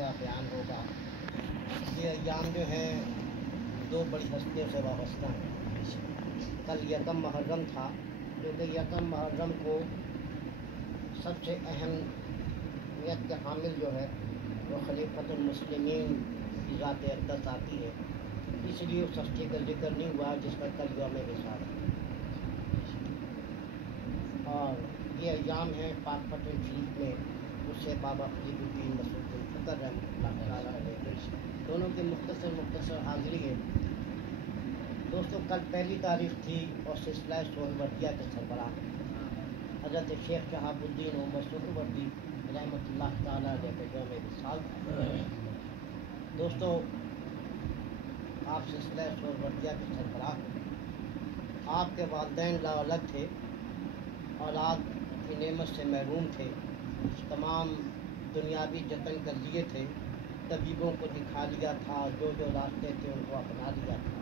واقعہ بیان ہوگا۔ یہ ایام جو ہیں دو بڑی ہستیوں سے وابستہ ہیں۔ کل یکم محرم تھا، کیونکہ یکم محرم کو سب سے اہمیت کے حامل جو ہے وہ خلیفۃ المسلمین کی ذات اقدس آتی ہے، اس لیے اس ہستی کا ذکر نہیں ہوا جس پر کل یوم وصال ہے۔ اور یہ ایام ہیں پاک پٹن شریف میں اس سے بابا فرید الدین مسعود الفقر رحمۃ اللہ تعالیٰ علیہ دونوں کی مختصر حاضری ہے۔ دوستو، کل پہلی تاریخ تھی اور سلسلہ سہروردیہ کے سربراہ حضرت شیخ شہاب الدین محمد سہروردی رحمۃ اللہ تعالیٰ علیہ کے یوم وصال تھا۔ دوستو، آپ سلسلہ سہروردیہ کے سربراہ، آپ کے والدین لاولد تھے، اولاد کی نعمت سے محروم تھے، تمام دنیاوی جتن کر لیے تھے، طبیبوں کو دکھا لیا تھا، جو راستے تھے ان کو اپنا لیا تھا۔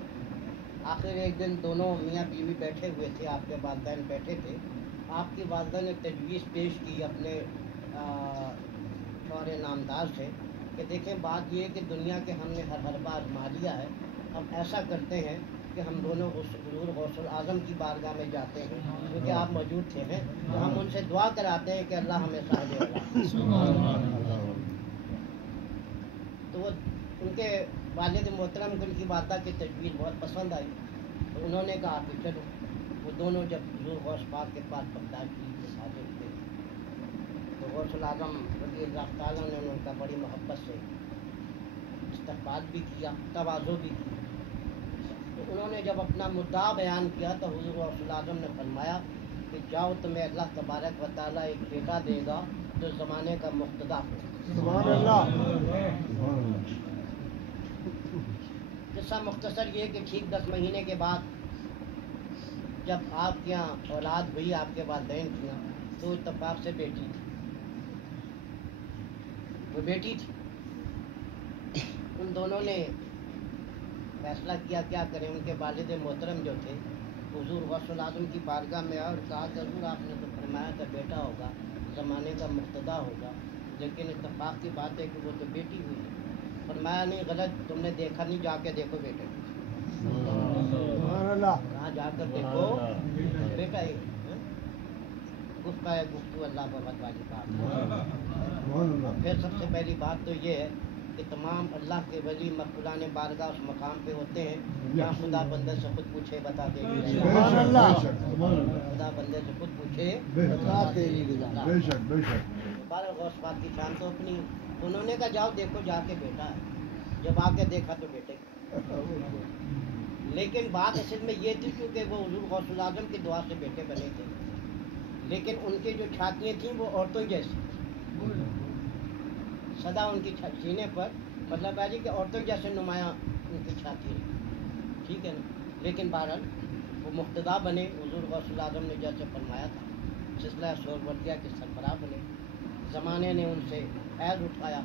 آخر ایک دن دونوں میاں بیوی بیٹھے ہوئے تھے، آپ کے والدین بیٹھے تھے، آپ کی والدہ نے تجویز پیش کی اپنے شوہر نامدار سے کہ دیکھیں بات یہ ہے کہ دنیا کے ہم نے ہر بار آزما لیا ہے، اب ایسا کرتے ہیں کہ ہم دونوں حضور غوث الاعظم کی بارگاہ میں جاتے ہیں، کیونکہ آپ موجود تھے ہیں، تو ہم ان سے دعا کراتے ہیں کہ اللہ ہمیں صاحب اللہ۔ تو وہ ان کے والد محترم کو ان کی والدہ کی تجویز بہت پسند آئی، تو انہوں نے کہا کہ چلو۔ وہ دونوں جب حضور غوث پاک کے پاس بغداد شریف میں حاضر ہوئے تو غوث الاعظم رضی اللہ تعالیٰ نے ان کا بڑی محبت سے استقبال بھی کیا، تواضع بھی کی۔ تو انہوں نے جب اپنا مدعا بیان کیا تو حضور غوث الاعظم نے فرمایا کہ جاؤ، تمہیں اللہ تبارک و تعالیٰ ایک بیٹا دے گا جو زمانے کا مقتدا ہو۔ سبحان اللہ۔ قصہ مختصر یہ کہ ٹھیک 10 مہینے کے بعد جب آپ کے یہاں اولاد ہوئی، آپ کے والدین کے یہاں، تو اتفاق سے بیٹی تھی، وہ بیٹی تھی۔ ان دونوں نے فیصلہ کیا کیا کریں۔ ان کے والد محترم جو تھے حضور غوث الاعظم کی بارگاہ میں اور کہا کہ حضور آپ نے تو فرمایا تھا بیٹا ہوگا، زمانے کا مقتدا ہوگا، لیکن اتفاق کی بات ہے کہ وہ تو بیٹی ہوئی ہے۔ فرمایا نہیں، غلط، تم نے دیکھا نہیں، جا کے دیکھو بیٹے کو۔ کہاں جا کر دیکھو بیٹا ہی گفتگو اللہ بابت والی بات۔ اور پھر سب سے پہلی بات تو یہ ہے کہ تمام اللہ کے ولی مقبولان بارگاہ اس مقام پہ ہوتے ہیں جہاں خدا بندے سے خود پوچھے بتا دے گی، خدا بندے سے خود پوچھے بتا دے گی۔ بارہ غوث پاک کی شان تو اپنی، انہوں نے کہا جاؤ دیکھو جا کے بیٹا ہے۔ جب آ کے دیکھا تو بیٹے، لیکن بات اصل میں یہ تھی کیونکہ وہ حضور غوث الاعظم کی دعا سے بیٹے بنے تھے، لیکن ان کی جو چھاتیاں تھیں وہ عورتوں جیسی، سدا ان کی سینے پر مطلب ہے جی کہ عورتوں جیسے نمایاں ان کی چھاتی ہے، ٹھیک ہے نا۔ لیکن بہرحال وہ مقتدا بنے، حضور غوث الاعظم نے جیسے فرمایا تھا، سلسلہ سہروردیہ کے سربراہ بنے، زمانے نے ان سے فیض اٹھایا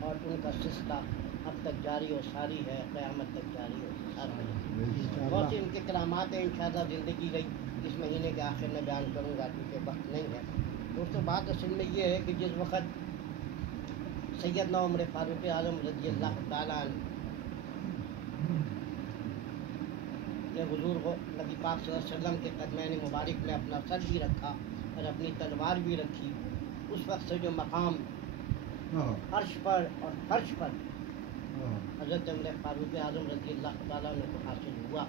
اور ان کا سلسلہ اب تک جاری و ساری ہے، قیامت تک جاری و ساری ہے۔ بہت سی ان کے کرامات ہیں، انشاءاللہ زندگی گئی اس مہینے کے آخر میں بیان کروں گا کیونکہ وقت نہیں ہے۔ دوستوں، بات اصل میں یہ ہے کہ جس وقت سیدنا عمر فاروق اعظم رضی اللہ تعالیٰ عنہ نے حضور نبی پاک صلی اللہ علیہ وسلم کے قدمین مبارک میں اپنا سر بھی رکھا اور اپنی تلوار بھی رکھی، اس وقت سے جو مقام عرش پر اور فرش پر حضرت عمر فاروق اعظم رضی اللہ تعالیٰ عنہ کو حاصل ہوا،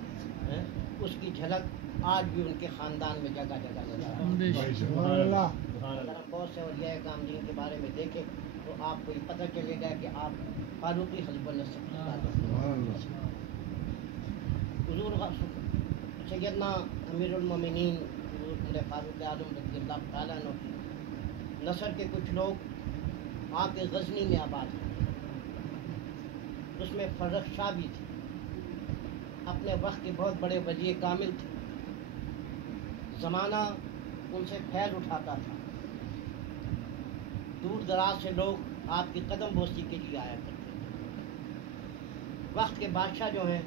اس کی جھلک آج بھی ان کے خاندان میں جگہ جگہ نظر آتی ہے۔ اگر ہم بہت سے اولیاء کاملین کے بارے میں دیکھیں تو آپ کو یہ پتہ چلے گا کہ آپ فاروقی حزب النسب کی تعلق۔ حضور سیدنا امیر المومنین حضور عمر فاروق اعظم رضی اللہ تعالیٰ عنہ کی نسل کے کچھ لوگ آ کے غزنی میں آباد ہیں، اس میں فرخ شاہ بھی تھے، اپنے وقت کے بہت بڑے ولی کامل تھے، زمانہ ان سے فیض اٹھاتا تھا، دور دراز سے لوگ آپ کی قدم بوسی کے لیے آیا کرتے تھے، وقت کے بادشاہ جو ہیں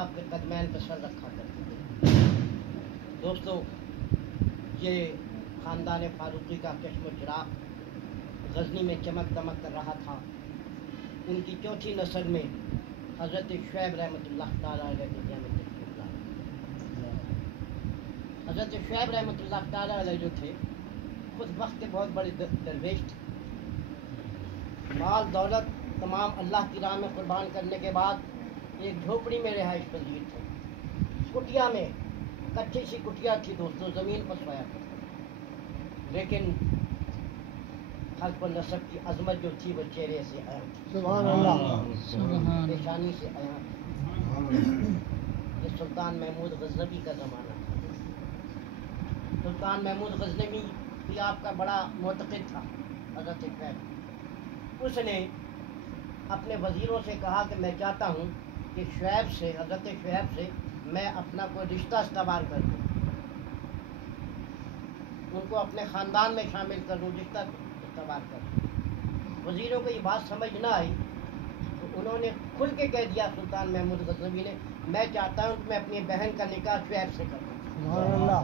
آپ کے قدمین پر سر رکھا کرتے تھے۔ دوستو، یہ خاندان فاروقی کا چشم و چراغ غزنی میں چمک دمک کر رہا تھا، ان کی چوتھی نسل میں حضرت شعیب رحمۃ اللہ تعالیٰ علیہ دنیا میں تشریف لائے. حضرت شعیب رحمۃ اللہ تعالیٰ علیہ جو تھے خود وقت کے بہت بڑے درویش تھے. مال دولت تمام اللہ کی راہ میں قربان کرنے کے بعد ایک جھوپڑی میں رہائش پذیر تھے. کٹیا میں کچی سی کٹیا تھی دوستوں, زمین پر سویا کرتے, لیکن خلق و نسب کی عظمت جو تھی وہ چہرے سے آیا تھی, سبحان اللہ, پیشانی سے آیا تھی. یہ سلطان محمود غزنوی کا زمانہ تھا. سلطان محمود غزنوی بھی آپ کا بڑا معتقد تھا حضرت شعیب. اس نے اپنے وزیروں سے کہا کہ میں چاہتا ہوں کہ شعیب سے, حضرت شعیب سے میں اپنا کوئی رشتہ استوار کر دوں, ان کو اپنے خاندان میں شامل کر دوں, رشتہ استوار کر دوں. وزیروں کو یہ بات سمجھ نہ آئی تو انہوں نے کھل کے کہہ دیا سلطان محمود غزنوی نے, میں چاہتا ہوں کہ میں اپنی بہن کا نکاح شعیب سے کر دوں. سبحان اللہ.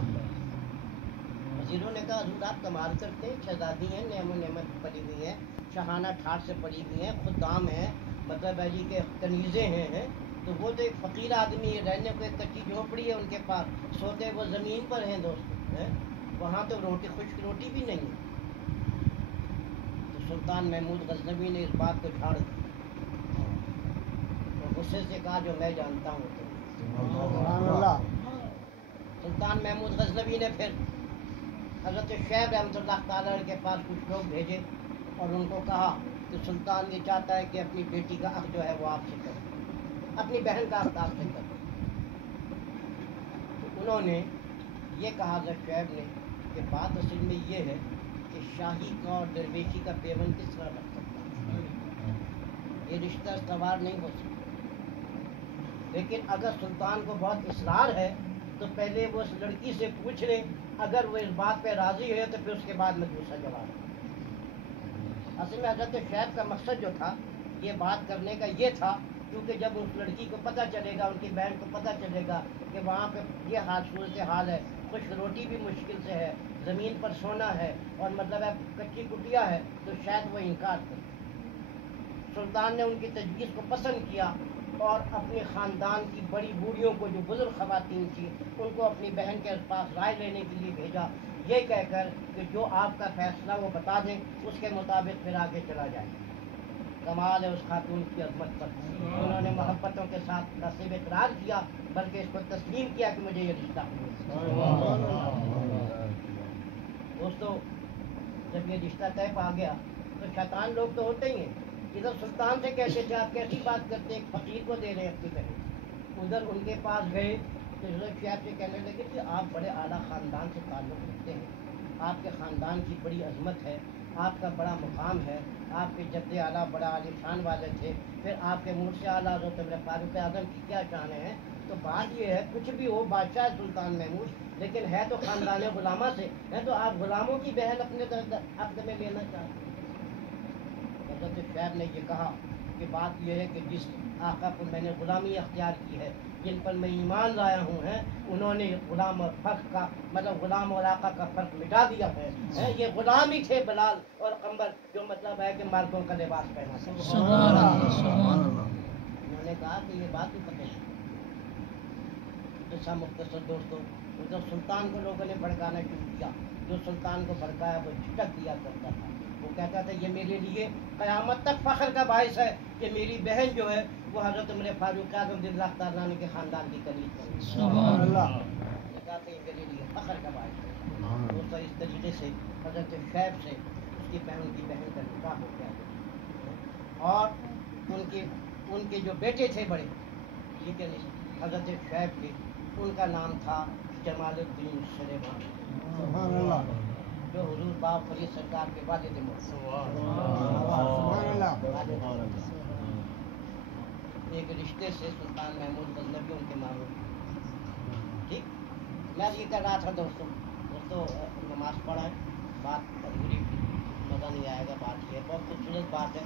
وزیروں نے کہا حضور آپ کمال کرتے ہیں, شہزادی ہیں, نعم و نعمت پڑی ہوئی ہیں, شاہانہ ٹھاٹ سے پڑی ہوئی ہیں, خدام ہیں, مطلب ہے جی کے کنیزیں ہیں, تو وہ تو ایک فقیر آدمی ہے, رہنے کو ایک کچی جھوپڑی ہے ان کے پاس, سوتے وہ زمین پر ہیں دوست, وہاں تو روٹی, خشک روٹی بھی نہیں ہے. تو سلطان محمود غزنوی نے اس بات کو جھاڑ دیا اور غصے سے کہا جو میں جانتا ہوں تو. سبحان اللہ. سلطان محمود غزنوی نے پھر حضرت شعیب رحمۃ اللہ تعالیٰ کے پاس کچھ لوگ بھیجے اور ان کو کہا کہ سلطان یہ چاہتا ہے کہ اپنی بیٹی کا حق جو ہے وہ آپ سے کرے, اپنی بہن کا حق آپ سے کرے. تو انہوں نے یہ کہا حضرت شعیب نے کہ بات اصل میں یہ ہے کہ شاہی کا اور درویشی کا پیوند کس طرح رکھ سکتا ہے, یہ رشتہ استوار نہیں ہو سکتا. لیکن اگر سلطان کو بہت اصرار ہے تو پہلے وہ اس لڑکی سے پوچھ لیں, اگر وہ اس بات پہ راضی ہے تو پھر اس کے بعد میں دوسرا جواب دوں. اصل میں حضرت شعیب کا مقصد جو تھا یہ بات کرنے کا یہ تھا, کیونکہ جب اس لڑکی کو پتہ چلے گا, ان کی بہن کو پتہ چلے گا کہ وہاں پہ یہ صورت حال ہے, خشک روٹی بھی مشکل سے ہے, زمین پر سونا ہے, اور مطلب ہے کچی کٹیا ہے, تو شاید وہ انکار کرے. سلطان نے ان کی تجویز کو پسند کیا اور اپنے خاندان کی بڑی بوڑھیوں کو, جو بزرگ خواتین تھیں, ان کو اپنی بہن کے پاس رائے لینے کے لیے بھیجا, یہ کہہ کر کہ جو آپ کا فیصلہ وہ بتا دیں, اس کے مطابق پھر آگے چلا جائے. کمال ہے اس خاتون کی عظمت پر, انہوں نے محبتوں کے ساتھ نہ صرف اقرار کیا بلکہ اس کو تسلیم کیا کہ مجھے یہ رشتہ. دوستو جب یہ رشتہ طے پا گیا تو شیطان لوگ تو ہوتے ہی ہیں. ادھر سلطان سے کہتے تھے آپ کیسی بات کرتے ہیں, ایک فقیر کو دے رہے ہیں اپنی بہن. ادھر ان کے پاس گئے تو حضرت شعیب سے کہنے لگے کہ آپ بڑے اعلیٰ خاندان سے تعلق رکھتے ہیں, آپ کے خاندان کی بڑی عظمت ہے, آپ کا بڑا مقام ہے, آپ کے جد اعلیٰ بڑا عالی شان والے تھے, پھر آپ کے منہ سے اعلیٰ حضرت فاروق اعظم کی کیا شانیں ہیں. تو بات یہ ہے کچھ بھی ہو, بادشاہ سلطان محمود, لیکن ہے تو خاندان غلامہ سے ہے, تو آپ غلاموں کی بہن اپنے عقد میں لینا چاہتے ہیں. حضرت شعیب نے یہ کہا کہ بات یہ ہے کہ جس آقا کو میں نے غلامی اختیار کی ہے, جن پر میں ایمان لایا ہوں, انہوں نے غلام اور فرق کا, مطلب غلام اور آقا کا فرق مٹا دیا ہے. یہ غلام ہی تھے بلال اور قمر, جو مطلب ہے کہ مردوں کا لباس پہنا تھا. انہوں نے کہا کہ یہ بات ہی پتہ ہے. جیسا مختصر دوستوں, جب سلطان کو لوگوں نے بھڑکانا شروع کیا, جو سلطان کو بھڑکایا وہ جھٹک دیا کرتا تھا. وہ کہتا تھا یہ میرے لیے قیامت تک فخر کا باعث ہے کہ میری بہن جو ہے وہ حضرت عمر فاروق اعظم رضی اللہ تعالیٰ عنہ کے خاندان کی کنیز ہے. سبحان اللہ. کہتا ہے یہ میرے لیے فخر کا باعث ہے. دوستوں اس طریقے سے حضرت شعیب سے اس کی بہن کا نکاح ہو گیا, اور ان کے جو بیٹے تھے بڑے, ٹھیک ہے, حضرت شعیب کے, ان کا نام تھا جمال الدین سلیمان, سبحان اللہ. جو حضور باپ فرید سرکار کے والد موت. سبحان اللہ. ایک رشتے سے سلطان محمود غزنوی ان کے معروف. ٹھیک, میں یہ کہہ رہا تھا دوستوں نماز پڑھا ہے, بات ادھوری, مزہ نہیں آئے گا. بات یہ بہت خوبصورت بات ہے.